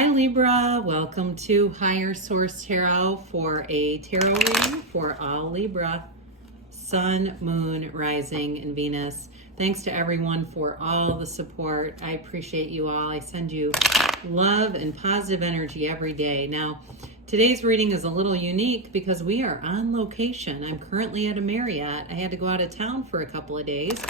Hi Libra, welcome to Higher Source Tarot for a tarot reading for all Libra, Sun, Moon, Rising, and Venus. Thanks to everyone for all the support. I appreciate you all. I send you love and positive energy every day. Now, today's reading is a little unique because we are on location. I'm currently at a Marriott. I had to go out of town for a couple of days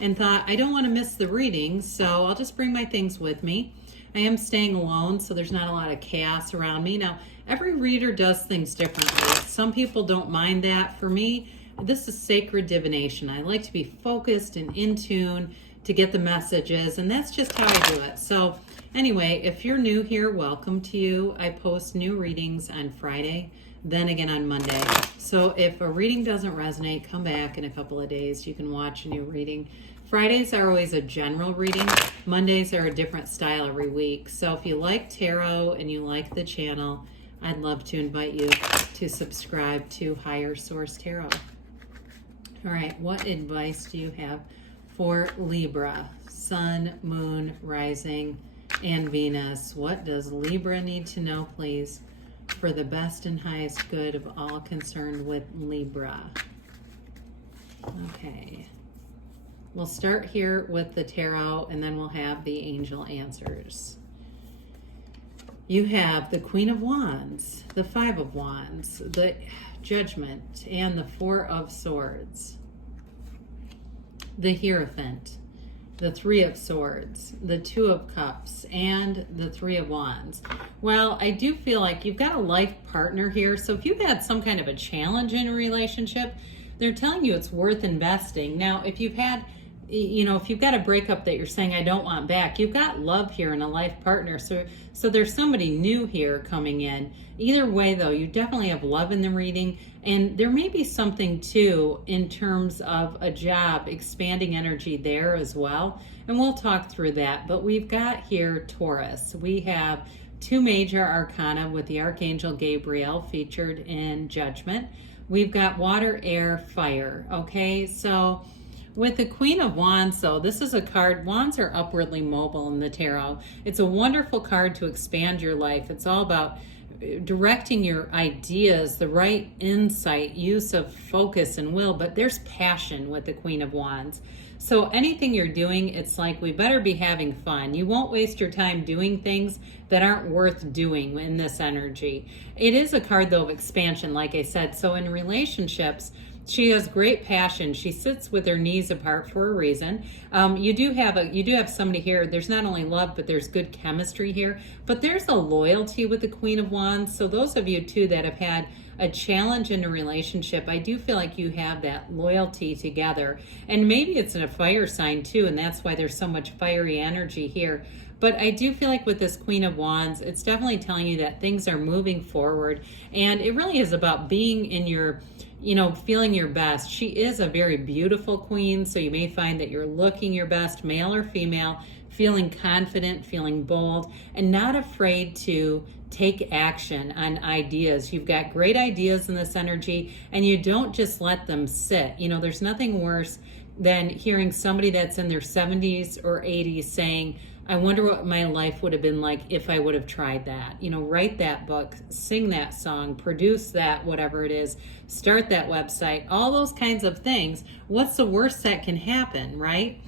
and thought I don't want to miss the reading, so I'll just bring my things with me. I am staying alone, so there's not a lot of chaos around me. Now, every reader does things differently. Some people don't mind that. For me, this is sacred divination. I like to be focused and in tune to get the messages, and that's just how I do it. So anyway, if you're new here, welcome to you. I post new readings on Friday, then again on Monday. So if a reading doesn't resonate, come back in a couple of days. You can watch a new reading. Fridays are always a general reading. Mondays are a different style every week. So if you like tarot and you like the channel, I'd love to invite you to subscribe to Higher Source Tarot. All right, what advice do you have for Libra, Sun, Moon, Rising, and Venus? What does Libra need to know, please, for the best and highest good of all concerned with Libra? Okay. We'll start here with the tarot, and then we'll have the angel answers. You have the Queen of Wands, the Five of Wands, the Judgment, and the Four of Swords. The Hierophant, the Three of Swords, the Two of Cups, and the Three of Wands. Well, I do feel like you've got a life partner here, so if you've had some kind of a challenge in a relationship, they're telling you it's worth investing. Now, if you've had if you've got a breakup that you're saying I don't want back, you've got love here and a life partner. So there's somebody new here coming in. Either way, though, you definitely have love in the reading. And there may be something, too, in terms of a job, expanding energy there as well. And we'll talk through that. But we've got here Taurus. We have two major arcana with the Archangel Gabriel featured in Judgment. We've got water, air, fire. Okay, so with the Queen of Wands, though, this is a card. Wands are upwardly mobile in the tarot. It's a wonderful card to expand your life. It's all about directing your ideas, the right insight, use of focus and will, but there's passion with the Queen of Wands. So anything you're doing, it's like we better be having fun. You won't waste your time doing things that aren't worth doing in this energy. It is a card, though, of expansion, like I said. So in relationships, she has great passion. She sits with her knees apart for a reason. You do have somebody here. There's not only love, but there's good chemistry here. But there's a loyalty with the Queen of Wands. So those of you too that have had a challenge in a relationship, I do feel like you have that loyalty together. And maybe it's in a fire sign too, and that's why there's so much fiery energy here. But I do feel like with this Queen of Wands, it's definitely telling you that things are moving forward. And it really is about being in your feeling your best. She is a very beautiful queen, so you may find that you're looking your best, male or female, feeling confident, feeling bold, and not afraid to take action on ideas. You've got great ideas in this energy, and you don't just let them sit. There's nothing worse than hearing somebody that's in their 70s or 80s saying, I wonder what my life would have been like if I would have tried that. Write that book, sing that song, produce that, whatever it is, start that website, all those kinds of things. What's the worst that can happen, right?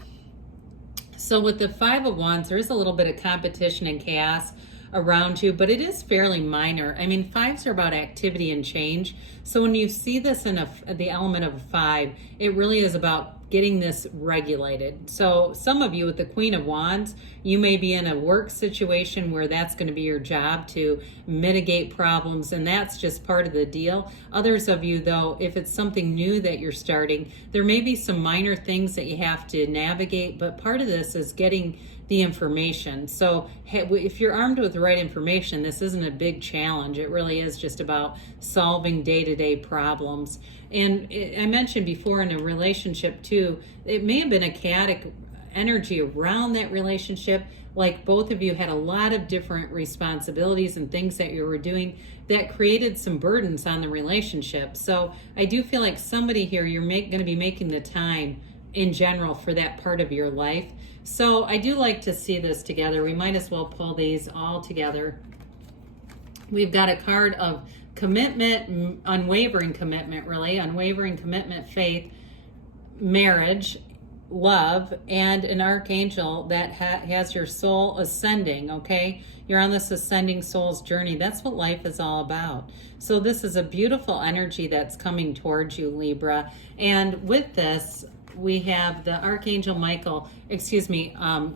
So with the Five of Wands, there is a little bit of competition and chaos around you, but it is fairly minor. I mean, fives are about activity and change. So when you see this in the element of a five, it really is about getting this regulated. So some of you with the Queen of Wands, you may be in a work situation where that's going to be your job to mitigate problems, and that's just part of the deal. Others of you, though, if it's something new that you're starting, there may be some minor things that you have to navigate, but part of this is getting the information. So if you're armed with the right information, this isn't a big challenge. It really is just about solving day-to-day problems. And I mentioned before in a relationship too, it may have been a chaotic energy around that relationship, like both of you had a lot of different responsibilities and things that you were doing that created some burdens on the relationship. So I do feel like somebody here, you're going to be making the time in general for that part of your life. So I do like to see this together. We might as well pull these all together. We've got a card of commitment, unwavering commitment, really, unwavering commitment, faith, marriage, love, and an archangel that has your soul ascending, okay? You're on this ascending soul's journey. That's what life is all about. So this is a beautiful energy that's coming towards you, Libra. And with this, we have the Archangel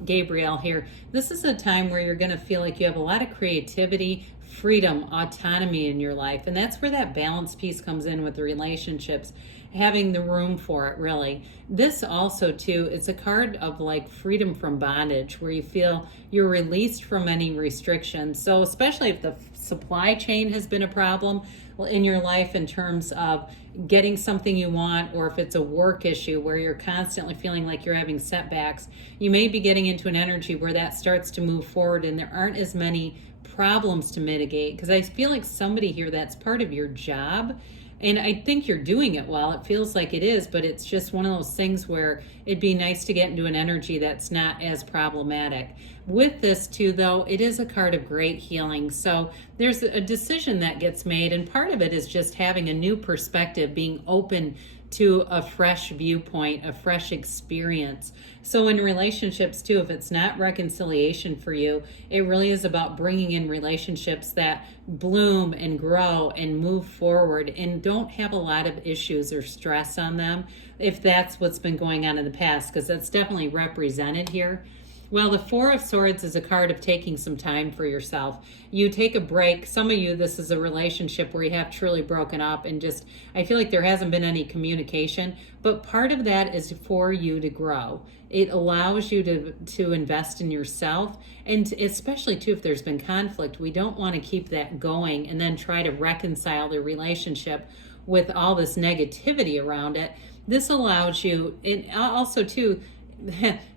Gabriel here. This is a time where you're going to feel like you have a lot of creativity, freedom, autonomy in your life. And that's where that balance piece comes in with the relationships, having the room for it, really. This also, too, it's a card of like freedom from bondage, where you feel you're released from any restrictions. So especially if the supply chain has been a problem in your life in terms of getting something you want, or if it's a work issue where you're constantly feeling like you're having setbacks, you may be getting into an energy where that starts to move forward and there aren't as many problems to mitigate. Because I feel like somebody here, that's part of your job. And I think you're doing it well. It feels like it is, but it's just one of those things where it'd be nice to get into an energy that's not as problematic. With this too, though, it is a card of great healing. So there's a decision that gets made, and part of it is just having a new perspective, being open to a fresh viewpoint, a fresh experience. So in relationships too, if it's not reconciliation for you, it really is about bringing in relationships that bloom and grow and move forward and don't have a lot of issues or stress on them, if that's what's been going on in the past, because that's definitely represented here. Well, the Four of Swords is a card of taking some time for yourself. You take a break. Some of you, this is a relationship where you have truly broken up and just, I feel like there hasn't been any communication, but part of that is for you to grow. It allows you to invest in yourself, and especially too if there's been conflict, we don't want to keep that going and then try to reconcile the relationship with all this negativity around it. This allows you, and also too,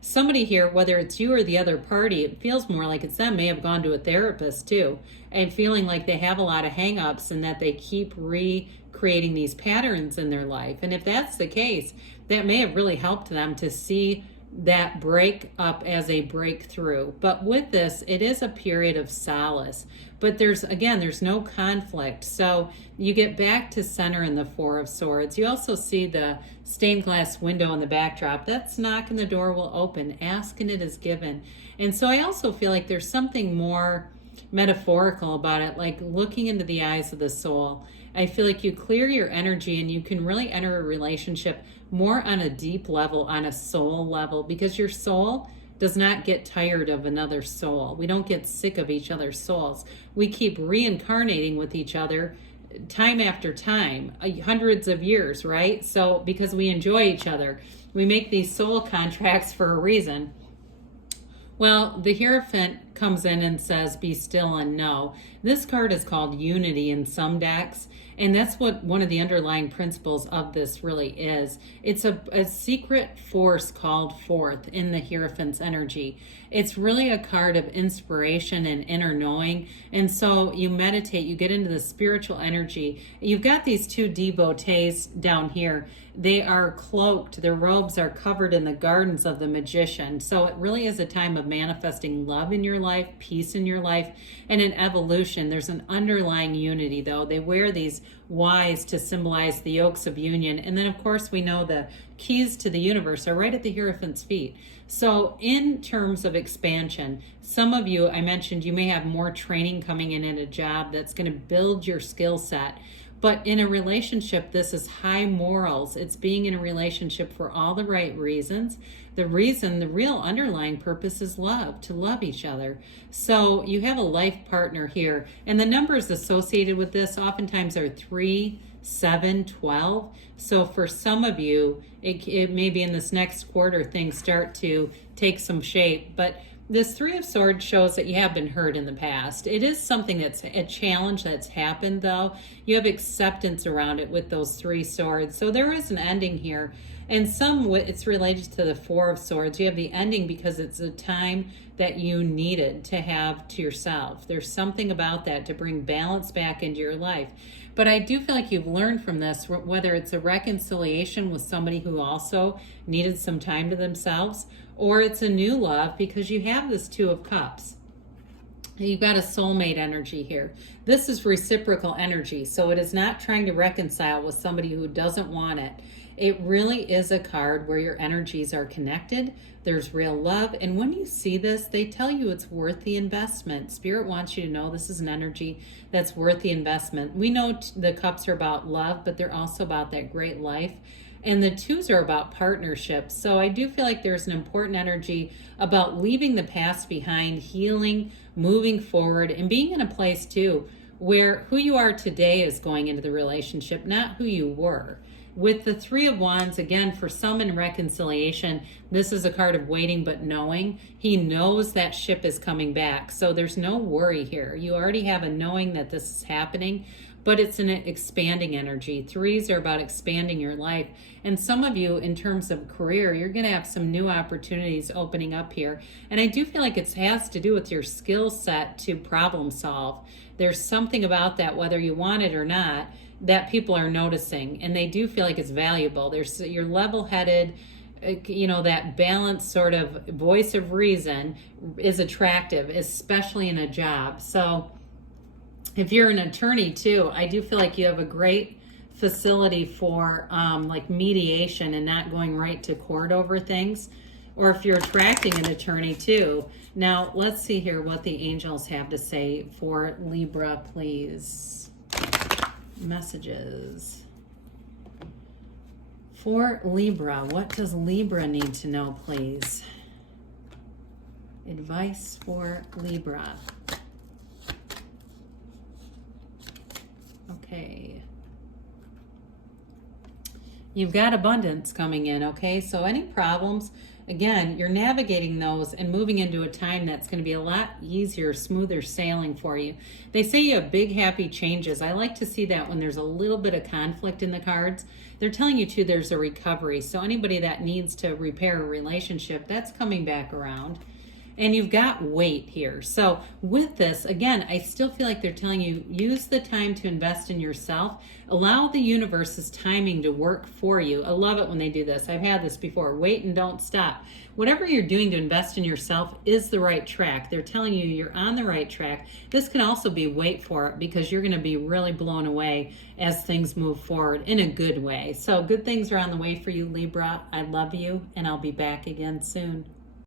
somebody here, whether it's you or the other party, it feels more like it's them, may have gone to a therapist too, and feeling like they have a lot of hang-ups and that they keep recreating these patterns in their life. And if that's the case, that may have really helped them to see that break up as a breakthrough. But with this, it is a period of solace. But there's no conflict. So you get back to center in the Four of Swords. You also see the stained glass window in the backdrop. That's knocking, the door will open. Ask and it is given. And so I also feel like there's something more metaphorical about it, like looking into the eyes of the soul. I feel like you clear your energy and you can really enter a relationship more on a deep level, on a soul level, because your soul does not get tired of another soul. We don't get sick of each other's souls. We keep reincarnating with each other time after time, hundreds of years, right? So because we enjoy each other, we make these soul contracts for a reason. Well, the Hierophant comes in and says, be still and know. This card is called Unity in some decks, and that's what one of the underlying principles of this really is. It's a secret force called forth in the Hierophant's energy. It's really a card of inspiration and inner knowing, and so you meditate, you get into the spiritual energy. You've got these two devotees down here. They are cloaked, their robes are covered in the gardens of the magician. So it really is a time of manifesting love in your life, peace in your life, and an evolution. There's an underlying unity though. They wear these Ys to symbolize the yokes of union. And then of course we know the keys to the universe are right at the Hierophant's feet. So in terms of expansion, some of you, I mentioned, you may have more training coming in at a job that's going to build your skill set. But in a relationship, this is high morals. It's being in a relationship for all the right reasons. The real underlying purpose is love, to love each other. So you have a life partner here. And the numbers associated with this oftentimes are 3, 7, 12. So for some of you, it may be in this next quarter things start to take some shape. But this Three of Swords shows that you have been hurt in the past. It is something that's a challenge that's happened, though. You have acceptance around it with those 3 swords. So there is an ending here. And it's related to the Four of Swords. You have the ending because it's a time that you needed to have to yourself. There's something about that to bring balance back into your life. But I do feel like you've learned from this, whether it's a reconciliation with somebody who also needed some time to themselves, or it's a new love because you have this Two of Cups. You've got a soulmate energy here. This is reciprocal energy, so it is not trying to reconcile with somebody who doesn't want it. It really is a card where your energies are connected. There's real love. And when you see this, they tell you it's worth the investment. Spirit wants you to know this is an energy that's worth the investment. We know the cups are about love, but they're also about that great life. And the twos are about partnerships. So I do feel like there's an important energy about leaving the past behind, healing, moving forward, and being in a place too where who you are today is going into the relationship, not who you were. With the Three of Wands, again, for some in reconciliation, this is a card of waiting but knowing. He knows that ship is coming back. So there's no worry here. You already have a knowing that this is happening, but it's an expanding energy. Threes are about expanding your life. And some of you, in terms of career, you're going to have some new opportunities opening up here. And I do feel like it has to do with your skill set to problem solve. There's something about that, whether you want it or not, that people are noticing, and they do feel like it's valuable. You're level-headed, that balanced sort of voice of reason is attractive, especially in a job. So if you're an attorney too, I do feel like you have a great facility for like mediation and not going right to court over things. Or if you're attracting an attorney too. Now let's see here what the angels have to say for Libra, please. Messages for Libra. What does Libra need to know, please? Advice for Libra. Okay. You've got abundance coming in, okay? So any problems, again, you're navigating those and moving into a time that's going to be a lot easier, smoother sailing for you. They say you have big, happy changes. I like to see that when there's a little bit of conflict in the cards. They're telling you, too, there's a recovery. So anybody that needs to repair a relationship, that's coming back around. And you've got weight here. So with this, again, I still feel like they're telling you, use the time to invest in yourself. Allow the universe's timing to work for you. I love it when they do this. I've had this before. Wait and don't stop. Whatever you're doing to invest in yourself is the right track. They're telling you you're on the right track. This can also be wait for it, because you're going to be really blown away as things move forward in a good way. So good things are on the way for you, Libra. I love you, and I'll be back again soon.